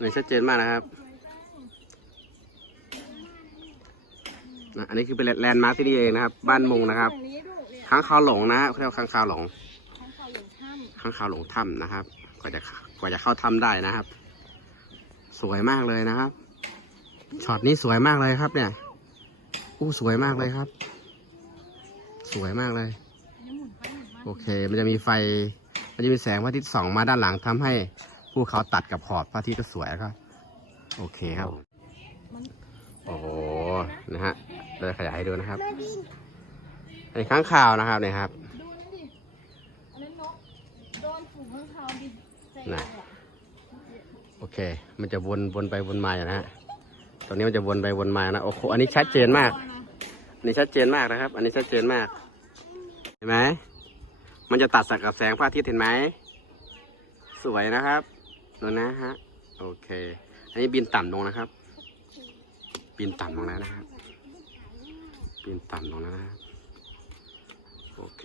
ในชัดเจนมากนะครับอันนี้คือเป็นแลนด์มาร์คที่นี่เองนะครับ บ้านมุงนะครับอย่างนี้ดูเนี่ยค้างคาวหลงนะเขาเรียกว่าค้างคาวหลงข้างเขาอยู่ถ้ำข้างคาวหลงถ้ำนะครับ กว่าจะกว่าจะเข้าถ้ำได้นะครับ สวยมากเลยนะครับช็อตนี้สวยมากเลยครับ เนี่ยอู้สวยมากเลยครับ สวยมากเลย โอเค มันจะมีไฟ มันจะมีแสงพระอาทิตย์ส่องมาด้านหลังทำให้ ภูเขาตัดกับขอบพระอาทิตย์ก็สวยครับโอเคครับมันโอ้โหนะฮะเราจะขยายให้ดูนะครับอันนี้ข้างข่าวนะครับเนี่ยครับดูนั่นดิอันนั้นนกโดนฝูงข้างคาวดิเซ็งน่ะอะโอเค มันจะวนวนไปวนมาอยู่นะฮะตอนนี้มันจะวนไปวนมานะโอ้โหอันนี้ชัดเจนมาก อันนี้ชัดเจนมากนะครับ อันนี้ชัดเจนมาก เห็นไหมมันจะตัดสักกับแสงพระอาทิตย์เห็นไหม สวยนะครับ ดูนะฮะ โอเค อันนี้บินต่ำลงนะครับ บินต่ำลงแล้วนะครับบินต่ำลงแล้วนะครับโอเค